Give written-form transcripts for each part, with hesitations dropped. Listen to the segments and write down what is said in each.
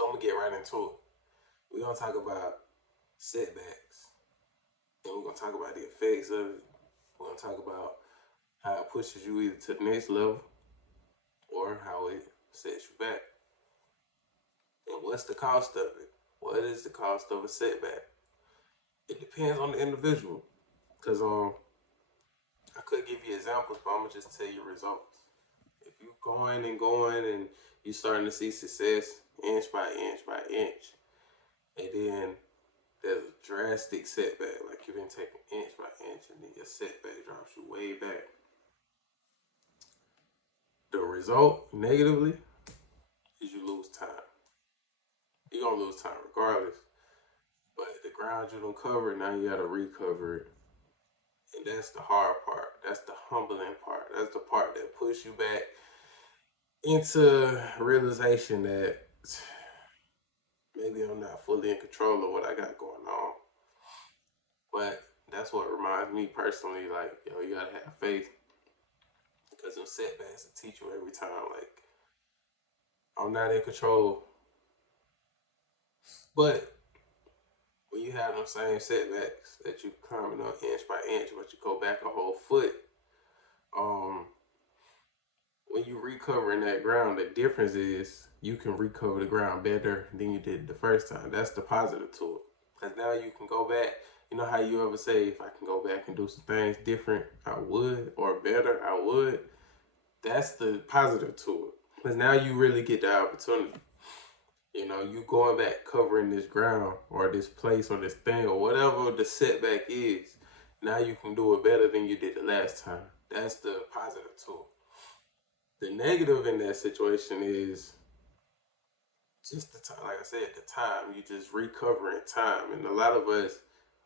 So I'm gonna get right into it. We're gonna talk about setbacks, and we're gonna talk about the effects of it. We're gonna talk about how it pushes you either to the next level or how it sets you back. And what's the cost of it? What is the cost of a setback? It depends on the individual. Cause I could give you examples, but I'm gonna just tell you results. If you going and you starting to see success inch by inch by inch, and then there's a drastic setback, like you've been taking inch by inch, and then your setback drops you way back. The result, negatively, is you lose time. You're gonna lose time regardless. But the ground you don't cover, now you gotta recover it. And that's the hard part. That's the humbling part. That's the part that pushes you back into realization that maybe I'm not fully in control of what I got going on. But that's what reminds me personally, like, yo, you gotta have faith because them setbacks will teach you every time. Like, I'm not in control. But when you have them same setbacks that you climbing up inch by inch, but you go back a whole foot, um, when you recovering that ground, the difference is you can recover the ground better than you did the first time. That's the positive to it. Because now you can go back. You know how you ever say, if I can go back and do some things different, I would, or better, I would. That's the positive to it. Because now you really get the opportunity. You know, you going back covering this ground or this place or this thing or whatever the setback is. Now you can do it better than you did the last time. That's the positive to it. The negative in that situation is just the time. Like I said, the time. You just recovering time. And a lot of us,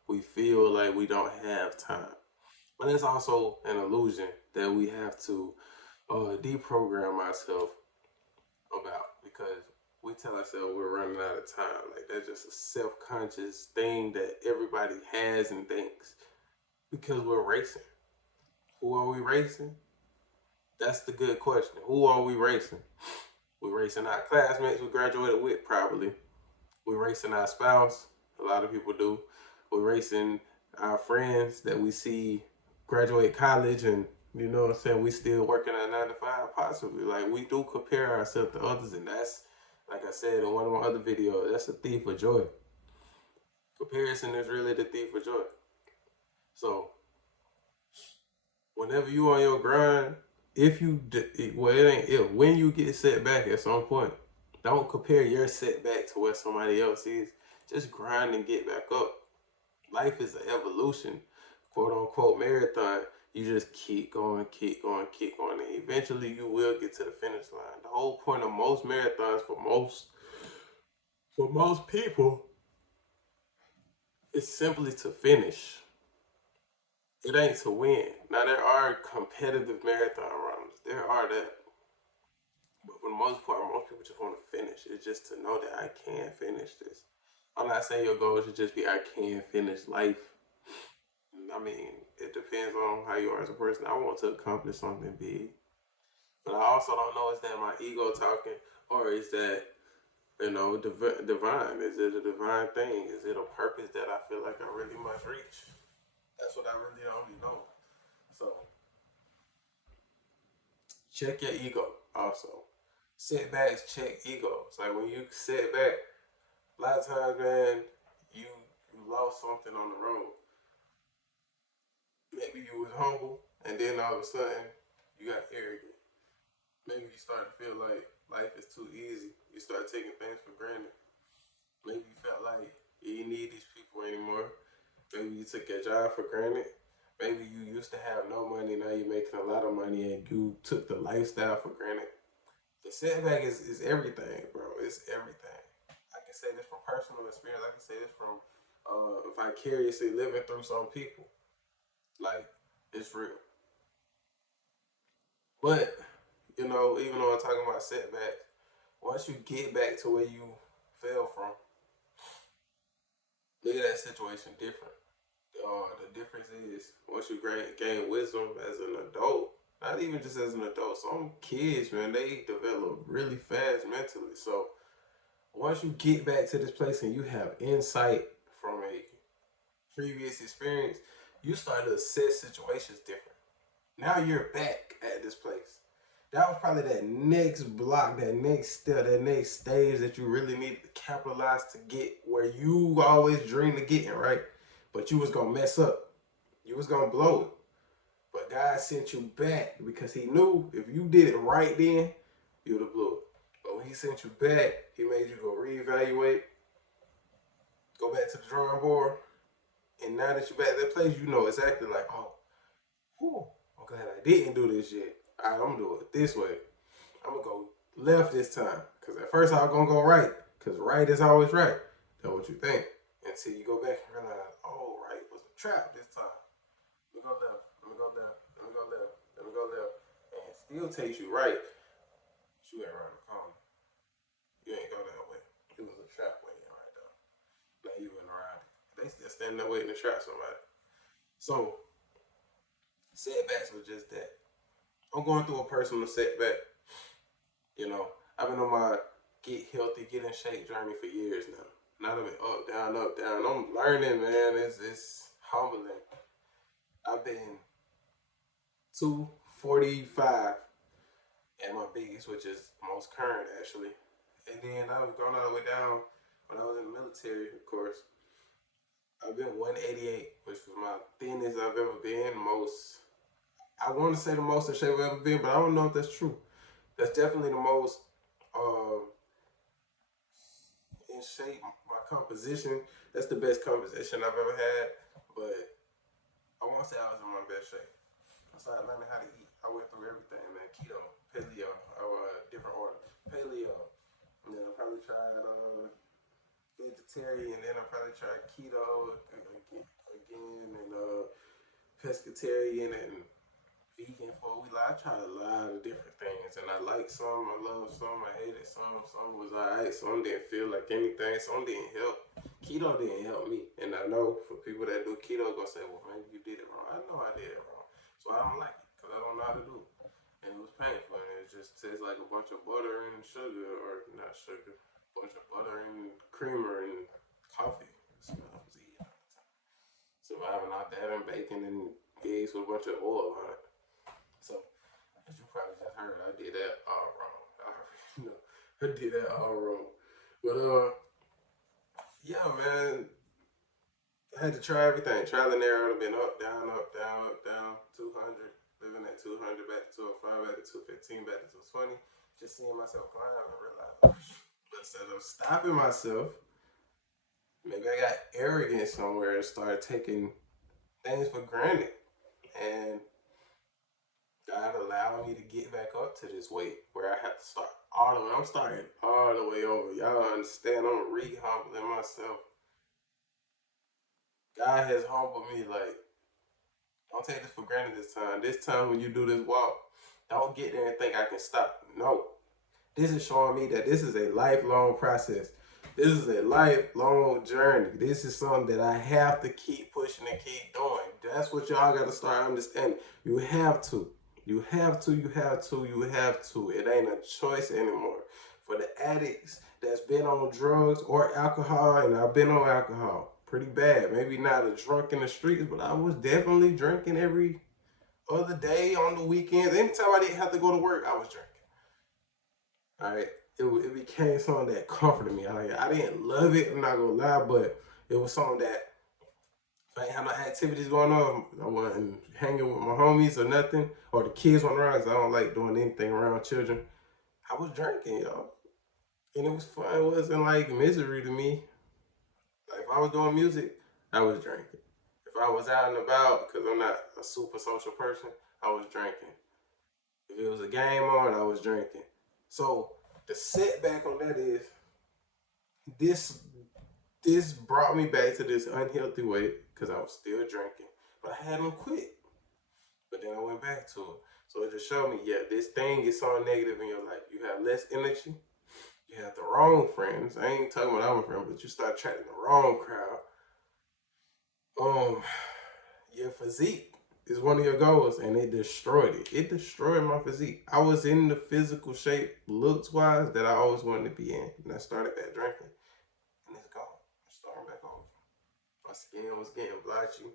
we feel like we don't have time. But it's also an illusion that we have to deprogram ourselves about because we tell ourselves we're running out of time. Like that's just a self-conscious thing that everybody has and thinks because we're racing. Who are we racing? That's the good question. Who are we racing? We're racing our classmates we graduated with, probably. We're racing our spouse. A lot of people do. We're racing our friends that we see graduate college and you know what I'm saying, we still working at 9 to 5, possibly. Like we do compare ourselves to others, and that's like I said in one of my other videos, that's a thief of joy. Comparison is really the thief of joy. So whenever you on your grind, if you well, it ain't if when you get set back at some point, don't compare your setback to where somebody else is. Just grind and get back up. Life is an evolution, quote unquote marathon. You just keep going, keep going, keep going, and eventually you will get to the finish line. The whole point of most marathons for most people is simply to finish. It ain't to win. Now there are competitive marathon runners. There are that. But for the most part, most people just want to finish. It's just to know that I can finish this. I'm not saying your goal should just be I can finish life. I mean, it depends on how you are as a person. I want to accomplish something big. But I also don't know is that my ego talking or is that, divine? Is it a divine thing? Is it a purpose that I feel like I really must reach? That's what I really don't know. So check your ego also. Setbacks check egos. Like when you set back, a lot of times, man, you lost something on the road. Maybe you was humble, and then all of a sudden you got arrogant. Maybe you start to feel like life is too easy. You start taking things for granted. Maybe you felt like you didn't need these people anymore. Maybe you took your job for granted. Maybe you used to have no money, now you're making a lot of money, and you took the lifestyle for granted. The setback is everything, bro. It's everything. I can say this from personal experience. I can say this from vicariously living through some people. Like, it's real. But, even though I'm talking about setbacks, once you get back to where you fell from, look at that situation different. The difference is once you gain wisdom as an adult, not even just as an adult, some kids, man, they develop really fast mentally. So Once you get back to this place and you have insight from a previous experience, you start to assess situations different. Now you're back at this place. That was probably that next block, that next step, that next stage that you really needed to capitalize to get where you always dreamed of getting, right? But you was gonna mess up. You was gonna blow it. But God sent you back because He knew if you did it right then, you would have blew it. But when He sent you back, He made you go reevaluate, go back to the drawing board, and now that you're back at that place, you know exactly like, oh, whew, I'm glad I didn't do this yet. All right, I'm gonna do it this way. I'm gonna go left this time. Cause at first I was gonna go right. Cause right is always right. That's what you think. Until you go back and realize, oh, right was a trap this time. Let me go left. Let me go left. Let me go left. Let me go left. And it still takes you right. But you ain't around the corner. You ain't go that way. It was a trap way in right there. Now you went around it. They still standing there waiting to trap somebody. So setbacks was just that. I'm going through a personal setback. You know, I've been on my get healthy, get in shape journey for years now. Now I've been up, down, up, down. I'm learning, man. It's humbling. I've been 245 at my biggest, which is most current actually. And then I've gone all the way down when I was in the military, of course. I've been 188, which was my thinnest I've ever been. Most, I want to say the most in shape I've ever been, but I don't know if that's true. That's definitely the most um, in shape, my composition. That's the best composition I've ever had. But I won't say I was in my best shape. I started learning how to eat. I went through everything, man. Keto, paleo, different order. Paleo. And then I probably tried vegetarian. Then I probably tried keto again and pescatarian and vegan for a week. Like, I tried a lot of different things, and I liked some, I loved some, I hated some. Some was alright, some didn't feel like anything, some didn't help. Keto didn't help me, and I know for people that do keto, gonna say, "Well, maybe you did it wrong." I know I did it wrong, so I don't like it because I don't know how to do it, and it was painful. And it just tastes like a bunch of butter and sugar, or not sugar, a bunch of butter and creamer and coffee. That's what I was eating all the time. Surviving off that and bacon and eggs with a bunch of oil on it. So, as you probably just heard, I did that all wrong. I already know. I did that all wrong. But yeah, man, I had to try everything. Trial and error. I've been up, down, up, down, up, down. 200, living at 200, back to 205, back to 215, back to 220. Just seeing myself climb and realize, but instead of stopping myself, maybe I got arrogant somewhere and started taking things for granted. And God allowed me to get back up to this weight where I have to start all the way. I'm starting all the way over. Y'all understand? I'm re-humbling myself. God has humbled me. Like, don't take this for granted this time. This time when you do this walk, don't get there and think I can stop. No. This is showing me that this is a lifelong process. This is a lifelong journey. This is something that I have to keep pushing and keep doing. That's what y'all got to start understanding. You have to. You have to, you have to, you have to. It ain't a choice anymore. For the addicts that's been on drugs or alcohol, and I've been on alcohol pretty bad. Maybe not a drunk in the streets, but I was definitely drinking every other day on the weekends. Anytime I didn't have to go to work, I was drinking. All right, it became something that comforted me. I didn't love it. I'm not gonna lie, but it was something that if I ain't have no activities going on, I wasn't hanging with my homies or nothing, or the kids went around because I don't like doing anything around children. I was drinking, y'all, and it was fun. It wasn't like misery to me. Like if I was doing music, I was drinking. If I was out and about, because I'm not a super social person, I was drinking. If it was a game on, I was drinking. So the setback on that is this this brought me back to this unhealthy weight because I was still drinking, but I hadn't quit. But then I went back to it. So it just showed me, yeah, this thing is so negative in your life. You have less energy. You have the wrong friends. I ain't talking about our friends, but you start attracting the wrong crowd. Um, your physique. is one of your goals, and it destroyed it. It destroyed my physique. I was in the physical shape, looks wise, that I always wanted to be in, and I started back drinking, and it's gone. I'm starting back over. My skin was getting blotchy.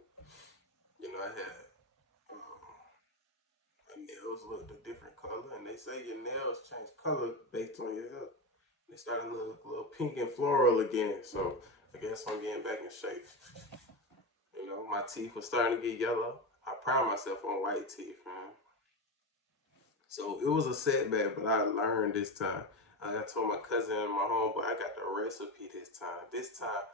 You know, I had my nails looked a different color, and they say your nails change color based on your health. They started to look a little pink and floral again, so I guess I'm getting back in shape. You know, my teeth were starting to get yellow. I pride myself on white teeth, man. So it was a setback, but I learned this time. Like I told my cousin and my homeboy, I got the recipe this time. This time,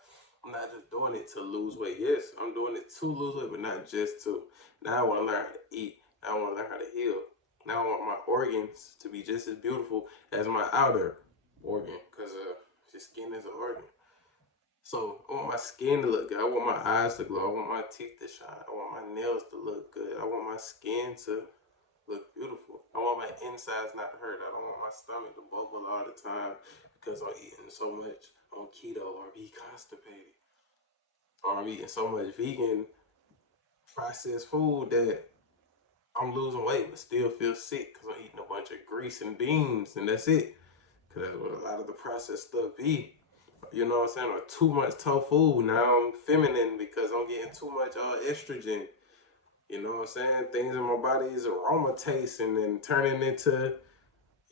I'm not just doing it to lose weight. Yes, I'm doing it to lose weight, but not just to. Now I want to learn how to eat. Now I want to learn how to heal. Now I want my organs to be just as beautiful as my outer organ, because your skin is an organ. So I want my skin to look good. I want my eyes to glow. I want my teeth to shine. I want my nails to look good. I want my skin to look beautiful. I want my insides not to hurt. I don't want my stomach to bubble all the time because I'm eating so much on keto or be constipated. Or I'm eating so much vegan processed food that I'm losing weight but still feel sick because I'm eating a bunch of grease and beans and that's it. Because that's what a lot of the processed stuff be. You know what I'm saying? Or too much tofu. Now I'm feminine because I'm getting too much estrogen. You know what I'm saying? Things in my body is aromatase and then turning into,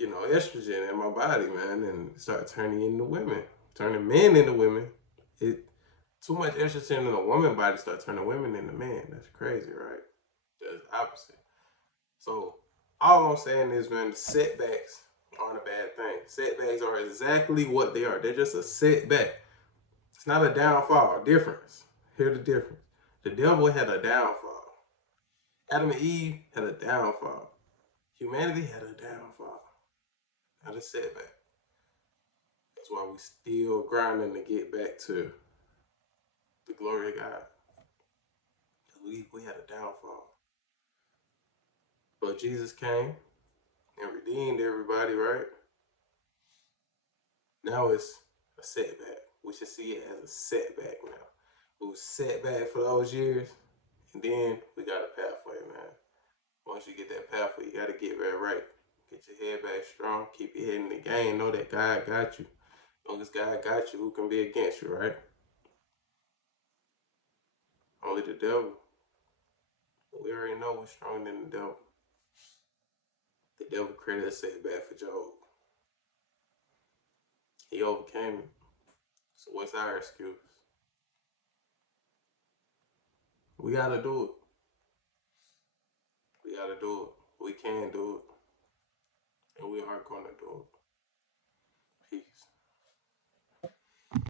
estrogen in my body, man, and start turning into women, turning men into women. It Too much estrogen in a woman body start turning women into men. That's crazy, right? That's opposite. So all I'm saying is, man, setbacks aren't a bad thing. Setbacks are exactly what they are. They're just a setback. It's not a downfall. Difference. Here's the difference. The devil had a downfall. Adam and Eve had a downfall. Humanity had a downfall. Not a setback. That's why we still grinding to get back to the glory of God. We had a downfall. But Jesus came and redeemed everybody, right? Now it's a setback. We should see it as a setback now. We was setback for those years, and then we got a pathway, man. Once you get that pathway, you got to get very right. Get your head back strong. Keep your head in the game. Know that God got you. As long as God got you, who can be against you, right? Only the devil. But we already know we're stronger than the devil. The devil created a setback for Job. He overcame it. So what's our excuse? We gotta do it. We gotta do it. We can do it. And we are gonna do it.